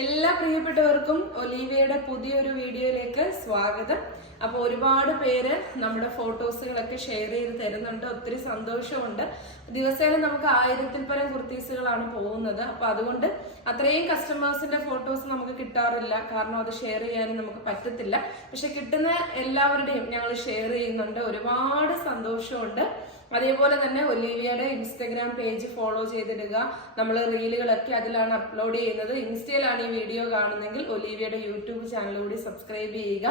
എല്ലാ പ്രിയപ്പെട്ടവർക്കും ഒലീവിയയുടെ പുതിയൊരു വീഡിയോയിലേക്ക് സ്വാഗതം. അപ്പൊ ഒരുപാട് പേര് നമ്മുടെ ഫോട്ടോസുകളൊക്കെ ഷെയർ ചെയ്ത് തരുന്നുണ്ട്. ഒത്തിരി സന്തോഷമുണ്ട്. ദിവസേന നമുക്ക് ആയിരത്തിൽ പരം കുർത്തീസുകളാണ് പോകുന്നത്. അപ്പൊ അതുകൊണ്ട് അത്രയും കസ്റ്റമേഴ്സിന്റെ ഫോട്ടോസ് നമുക്ക് കിട്ടാറില്ല. കാരണം അത് ഷെയർ ചെയ്യാനും നമുക്ക് പറ്റത്തില്ല. പക്ഷെ കിട്ടുന്ന എല്ലാവരുടെയും ഞങ്ങൾ ഷെയർ ചെയ്യുന്നുണ്ട്. ഒരുപാട് സന്തോഷമുണ്ട്. അതേപോലെ തന്നെ ഒലീവിയയുടെ ഇൻസ്റ്റഗ്രാം പേജ് ഫോളോ ചെയ്തിടുക. നമ്മൾ റീലുകളൊക്കെ അതിലാണ് അപ്ലോഡ് ചെയ്യുന്നത്. ഇൻസ്റ്റയിലാണ് ഈ വീഡിയോ കാണുന്നതെങ്കിൽ ഒലീവിയയുടെ യൂട്യൂബ് ചാനൽ കൂടി സബ്സ്ക്രൈബ് ചെയ്യുക.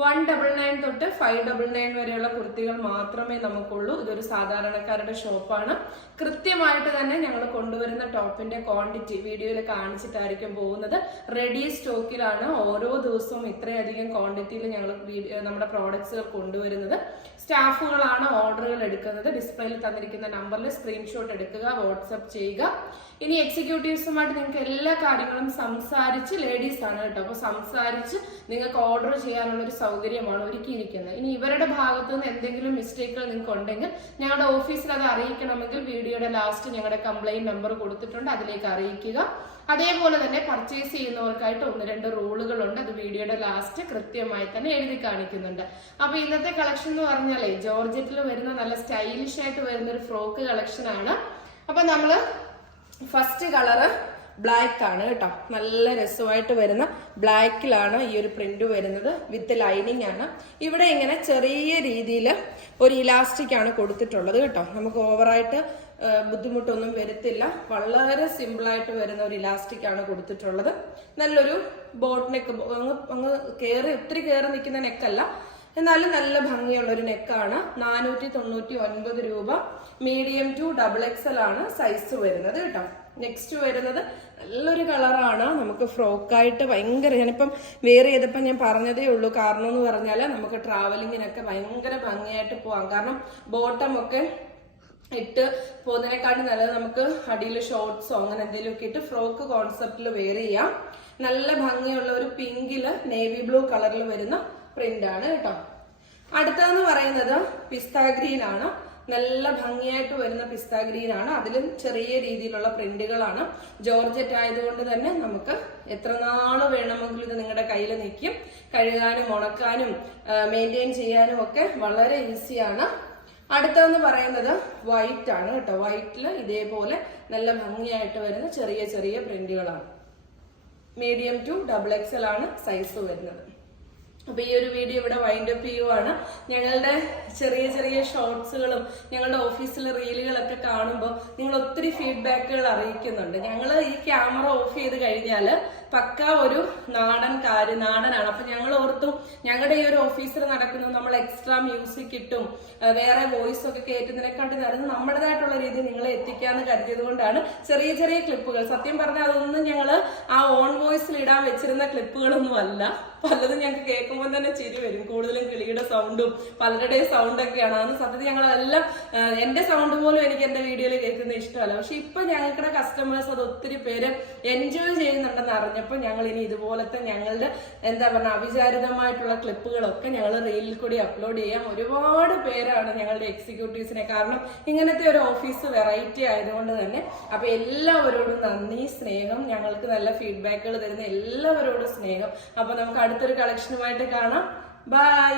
വൺ ഡബിൾ നയൻ തൊട്ട് ഫൈവ് ഡബിൾ നയൻ വരെയുള്ള കുർത്തികൾ മാത്രമേ നമുക്കുള്ളൂ. ഇതൊരു സാധാരണക്കാരുടെ ഷോപ്പാണ്. കൃത്യമായിട്ട് തന്നെ ഞങ്ങൾ കൊണ്ടുവരുന്ന ടോപ്പിന്റെ ക്വാണ്ടിറ്റി വീഡിയോയിൽ കാണിച്ചിട്ടായിരിക്കും പോകുന്നത്. റെഡി സ്റ്റോക്കിലാണ് ഓരോ ദിവസവും ഇത്രയധികം ക്വാണ്ടിറ്റിയിൽ ഞങ്ങൾ നമ്മുടെ പ്രോഡക്ട്സുകൾ കൊണ്ടുവരുന്നത്. സ്റ്റാഫുകളാണ് ഓർഡറുകൾ എടുക്കുന്നത്. ഡിസ്പ്ലേയിൽ തന്നിരിക്കുന്ന നമ്പറിൽ സ്ക്രീൻഷോട്ട് എടുക്കുക വാട്സപ്പ് ചെയ്യുക. ഇനി എക്സിക്യൂട്ടീവ്സുമായിട്ട് നിങ്ങൾക്ക് എല്ലാ കാര്യങ്ങളും സംസാരിച്ച് ലേഡീസ് ആണ് കേട്ടോ. അപ്പോൾ സംസാരിച്ച് നിങ്ങൾക്ക് ഓർഡർ ചെയ്യാനുള്ള ഒരു സൗകര്യമാണ് ഒരുക്കിയിരിക്കുന്നത് ഇനി ഇവരുടെ ഭാഗത്തു നിന്ന് എന്തെങ്കിലും മിസ്റ്റേക്കുകൾ നിങ്ങൾക്ക് ഉണ്ടെങ്കിൽ ഞങ്ങളുടെ ഓഫീസിൽ അത് അറിയിക്കണമെങ്കിൽ വീഡിയോയുടെ ലാസ്റ്റ് ഞങ്ങളുടെ കംപ്ലൈന്റ് നമ്പർ കൊടുത്തിട്ടുണ്ട്. അതിലേക്ക് അറിയിക്കുക. അതേപോലെ തന്നെ പർച്ചേസ് ചെയ്യുന്നവർക്കായിട്ട് ഒന്ന് രണ്ട് റൂളുകളുണ്ട്. അത് വീഡിയോയുടെ ലാസ്റ്റ് കൃത്യമായി തന്നെ എഴുതി കാണിക്കുന്നുണ്ട്. അപ്പൊ ഇന്നത്തെ കളക്ഷൻ എന്ന് പറഞ്ഞാലേ ജോർജറ്റിൽ വരുന്ന നല്ല സ്റ്റൈലിഷ് ആയിട്ട് വരുന്ന ഒരു ഫ്രോക്ക് കളക്ഷൻ ആണ്. അപ്പൊ നമ്മൾ ഫസ്റ്റ് കളറ് ബ്ലാക്ക് ആണ് കേട്ടോ. നല്ല രസമായിട്ട് വരുന്ന ബ്ലാക്കിലാണ് ഈ ഒരു പ്രിന്റ് വരുന്നത് വിത്ത് ലൈനിങ് ആണ്. ഇവിടെ ഇങ്ങനെ ചെറിയ രീതിയിൽ ഒരു ഇലാസ്റ്റിക് ആണ് കൊടുത്തിട്ടുള്ളത് കേട്ടോ. നമുക്ക് ഓവറായിട്ട് ബുദ്ധിമുട്ടൊന്നും വരുത്തില്ല. വളരെ സിമ്പിളായിട്ട് വരുന്ന ഒരു ഇലാസ്റ്റിക് ആണ് കൊടുത്തിട്ടുള്ളത്. നല്ലൊരു ബോട്ട് നെക്ക് അങ്ങ് അങ്ങ് കയറി ഒത്തിരി കയറി നിൽക്കുന്ന നെക്കല്ല. എന്നാലും നല്ല ഭംഗിയുള്ള ഒരു നെക്കാണ്. നാനൂറ്റി തൊണ്ണൂറ്റി ഒൻപത് രൂപ. മീഡിയം ടു ഡബിൾ എക്സൽ ആണ് സൈസ് വരുന്നത് കേട്ടോ. നെക്സ്റ്റ് വരുന്നത് നല്ലൊരു കളറാണ് നമുക്ക് ഫ്രോക്കായിട്ട് ഭയങ്കര ഞാനിപ്പം വേറെ ചെയ്തപ്പോൾ ഞാൻ പറഞ്ഞതേ ഉള്ളൂ. കാരണം എന്ന് പറഞ്ഞാൽ നമുക്ക് ട്രാവലിങ്ങിനൊക്കെ ഭയങ്കര ഭംഗിയായിട്ട് പോകാം കാരണം ബോട്ടം ഒക്കെ ഇട്ട് പോകുന്നതിനെക്കാട്ടും നല്ലത് നമുക്ക് അടിയിൽ ഷോർട്ട്സോ അങ്ങനെ എന്തെങ്കിലുമൊക്കെ ഇട്ട് ഫ്രോക്ക് കോൺസെപ്റ്റിൽ വെയർ ചെയ്യാം. നല്ല ഭംഗിയുള്ള ഒരു പിങ്കിൽ നേവി ബ്ലൂ കളറിൽ വരുന്ന പ്രിന്റ് ആണ് കേട്ടോ. അടുത്തതെന്ന് പറയുന്നത് പിസ്ത ഗ്രീൻ ആണ്. നല്ല ഭംഗിയായിട്ട് വരുന്ന പിസ്ത ഗ്രീൻ ആണ്. അതിലും ചെറിയ രീതിയിലുള്ള പ്രിന്റുകളാണ്. ജോർജറ്റ് ആയതുകൊണ്ട് തന്നെ നമുക്ക് എത്ര നാൾ വേണമെങ്കിലും ഇത് നിങ്ങളുടെ കയ്യിൽ നിൽക്കും. കഴുകാനും ഉണക്കാനും മെയിന്റെയിൻ ചെയ്യാനും ഒക്കെ വളരെ ഈസിയാണ് അടുത്തതെന്ന് പറയുന്നത് വൈറ്റ് ആണ് കേട്ടോ. വൈറ്റിൽ ഇതേപോലെ നല്ല ഭംഗിയായിട്ട് വരുന്ന ചെറിയ ചെറിയ പ്രിന്റുകളാണ് മീഡിയം ടു ഡബിൾ എക്സൽ ആണ് സൈസ് വരുന്നത്. അപ്പൊ ഈ ഒരു വീഡിയോ ഇവിടെ വൈൻഡ് അപ്പ് ചെയ്യുവാണ്. ഞങ്ങളുടെ ചെറിയ ചെറിയ ഷോർട്സുകളും ഞങ്ങളുടെ ഓഫീസിലെ റീലുകളൊക്കെ കാണുമ്പോൾ നിങ്ങൾ ഒത്തിരി ഫീഡ്ബാക്കുകൾ അറിയിക്കുന്നുണ്ട്. ഞങ്ങൾ ഈ ക്യാമറ ഓഫ് ചെയ്ത് കഴിഞ്ഞാൽ പക്ക ഒരു നാടൻ കാര്യം നാടനാണ്. അപ്പൊ ഞങ്ങൾ ഓർത്തും ഞങ്ങളുടെ ഈ ഒരു ഓഫീസിൽ നടക്കുന്നത് നമ്മൾ എക്സ്ട്രാ മ്യൂസിക് ഇട്ടും വേറെ വോയിസ് ഒക്കെ കയറ്റുന്നതിനെക്കാട്ടി നല്ലത് നമ്മുടേതായിട്ടുള്ള രീതിയിൽ നിങ്ങളെ എത്തിക്കാന്ന് കരുതിയത് കൊണ്ടാണ് ചെറിയ ചെറിയ ക്ലിപ്പുകൾ സത്യം പറഞ്ഞാൽ അതൊന്നും ഞങ്ങൾ ആ ഇടാൻ വെച്ചിരുന്ന ക്ലിപ്പുകളൊന്നും അല്ല. പലതും ഞങ്ങൾക്ക് കേൾക്കുമ്പോൾ തന്നെ ചിരി വരും. കൂടുതലും കിളിയുടെ സൗണ്ടും പലരുടെയും സൗണ്ടൊക്കെയാണ് അന്ന് സത്യത്തിൽ ഞങ്ങളെല്ലാം എന്റെ സൗണ്ട് പോലും എനിക്ക് എന്റെ വീഡിയോയിൽ കേൾക്കുന്നത് ഇഷ്ടമല്ല. പക്ഷെ ഇപ്പൊ ഞങ്ങളുടെ കസ്റ്റമേഴ്സ് അത് ഒത്തിരി പേര് എൻജോയ് ചെയ്യുന്നുണ്ടെന്ന് അറിഞ്ഞപ്പോൾ ഞങ്ങൾ ഇനി ഇതുപോലത്തെ ഞങ്ങളുടെ എന്താ പറയുക അവിചാരിതമായിട്ടുള്ള ക്ലിപ്പുകളൊക്കെ ഞങ്ങൾ റീലിൽ കൂടി അപ്ലോഡ് ചെയ്യാം. ഒരുപാട് പേരാണ് ഞങ്ങളുടെ എക്സിക്യൂട്ടീവ്സിനെ കാരണം ഇങ്ങനത്തെ ഒരു ഓഫീസ് വെറൈറ്റി ആയതുകൊണ്ട് തന്നെ അപ്പൊ എല്ലാവരോടും നന്ദി സ്നേഹം ഞങ്ങൾക്ക് നല്ല ഫീഡ്ബാക്കുകൾ തരുന്ന എല്ലാവരോടും സ്നേഹം. അപ്പൊ നമുക്ക് അടുത്തൊരു കളക്ഷനുമായിട്ട് കാണാം. ബൈ